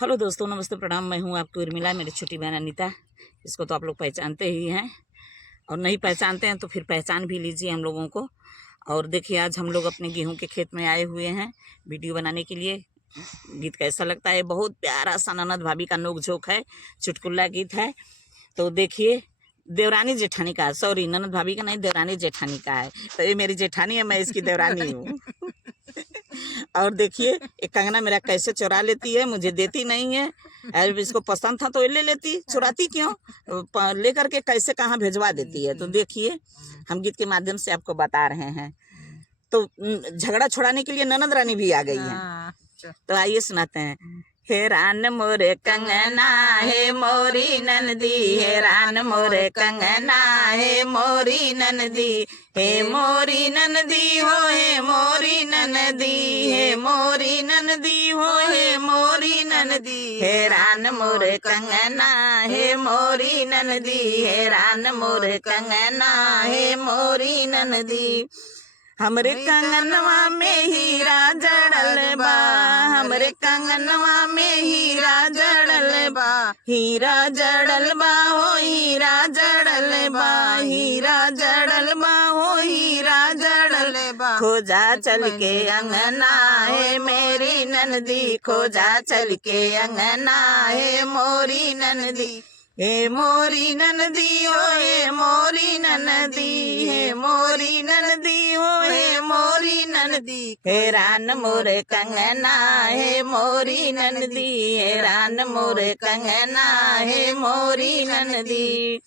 Hello दोस्तों, नमस्ते, प्रणाम। मैं हूँ आपकी उर्मिला, मेरी छोटी बहन अनीता। इसको तो आप लोग पहचानते ही हैं, और नहीं पहचानते हैं तो फिर पहचान भी लीजिए हम लोगों को। और देखिए, आज हम लोग अपने गेहूं के खेत में आए हुए हैं वीडियो बनाने के लिए। गीत कैसा लगता है? बहुत प्यारा सा ननद भाभी का नोक झोंक है, चुटकुला गीत है। तो देखिए, देवरानी जेठानी का, सॉरी, ननद भाभी का नहीं, देवरानी जेठानी का है। तो ये मेरी जेठानी है, मैं इसकी देवरानी हूँ। और देखिए, एक कंगना मेरा कैसे चुरा लेती है, मुझे देती नहीं है। और इसको पसंद था तो ये ले लेती, चुराती क्यों? लेकर के कैसे कहाँ भेजवा देती है। तो देखिए, हम गीत के माध्यम से आपको बता रहे हैं। तो झगड़ा छुड़ाने के लिए ननद रानी भी आ गई है। तो आइए सुनाते हैं। हे रान मोरे कंगना, हे मोरी नंदी, हे रान मोरे कंगना, हे मोरी नंदी, हे मोरी नंदी हो, हे मोरी नंदी, हे मोरी नंदी हो, हे मोरी नंदी, हे रान मोरे कंगना, हे मोरी नंदी, हे रान मोरे कंगना, हे मोरी नंदी। हमरे कंगनवा में हीरा जड़ल बा, हमरे कंगनवा में हीरा जड़ल बा, हीरा जड़ल बा हो, हीरा जड़ल बा, हीरा जड़ल बा हो, हीरा जड़ल बा। खोजा चल के अंगना है मेरी नंदी, खोजा चल के अंगना है मोरी नंदी, हे मोरी नंदी हो, हे मोरी नंदी, हे मोरी नंदी हो, हे मोरी नंदी, हे रान मोरे कंगना, हे मोरी नंदी, हे रान मोरे कंगना, हे मोरी नंदी।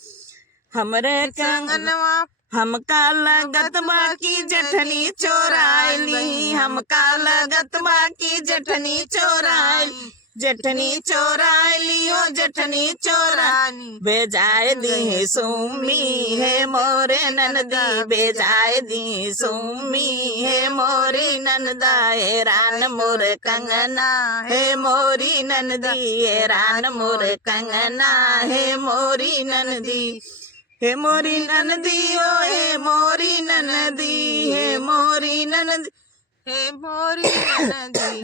हमरे कंगनवा हमका लगत बाकी जठनी चोराइली, हमका लगत बाकी जठनी चोराइली, जठनी चोराइली हो, जठनी चोरानी। बेजाए दी सुमी है मोरे नंदी, बेजाए दी सुमी है मोरी नंदा, हे रान मोरे कंगना, हे मोरी नंदी, हे रान मोरे कंगना, हे मोरी नंदी, हे मोरी नंदी हो, हे मोरी नंदी, हे मोरी नंदी, हे मोरी नंदी,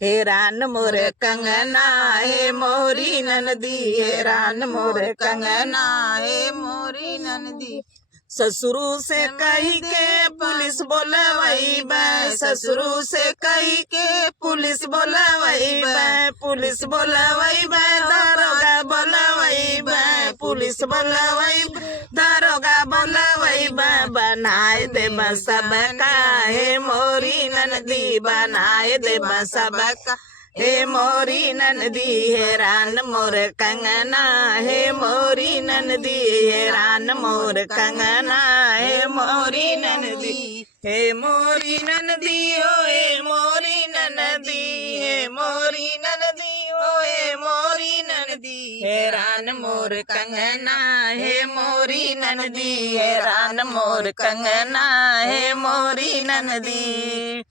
हे रान मोरे कंगना, हे मोरी नंदी, हे रान मोरे कंगना, हे मोरी नंदी। ससुरु से कही के पुलिस बोलवई बे, ससुरु से कही के पुलिस बोलवई बे, पुलिस बोलवई बे, दारोगा बोलवई बे, पुलिस बोलवई बे, दारोगा बोलवई बे। बनाए दे सबका हे मोरी नंदी, बनाए दे सबका हे मोरी नंदी, हे रान मोर कंगना, हे मोरी नंदी, हे रान मोर कंगना, हे मोरी नंदी, हे मोरी नंदी हो, हे मोरी नंदी, हे मोरी नंदी हो, हे मोरी नंदी, हे रान मोर कंगना, हे मोरी नंदी, हे रान मोर कंगना, हे मोरी नंदी।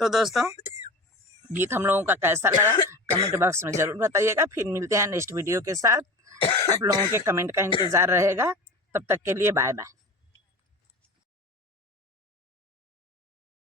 तो दोस्तों, गीत हम लोगों का कैसा लगा कमेंट बॉक्स में ज़रूर बताइएगा। फिर मिलते हैं नेक्स्ट वीडियो के साथ। आप लोगों के कमेंट का इंतज़ार रहेगा। तब तक के लिए बाय बाय।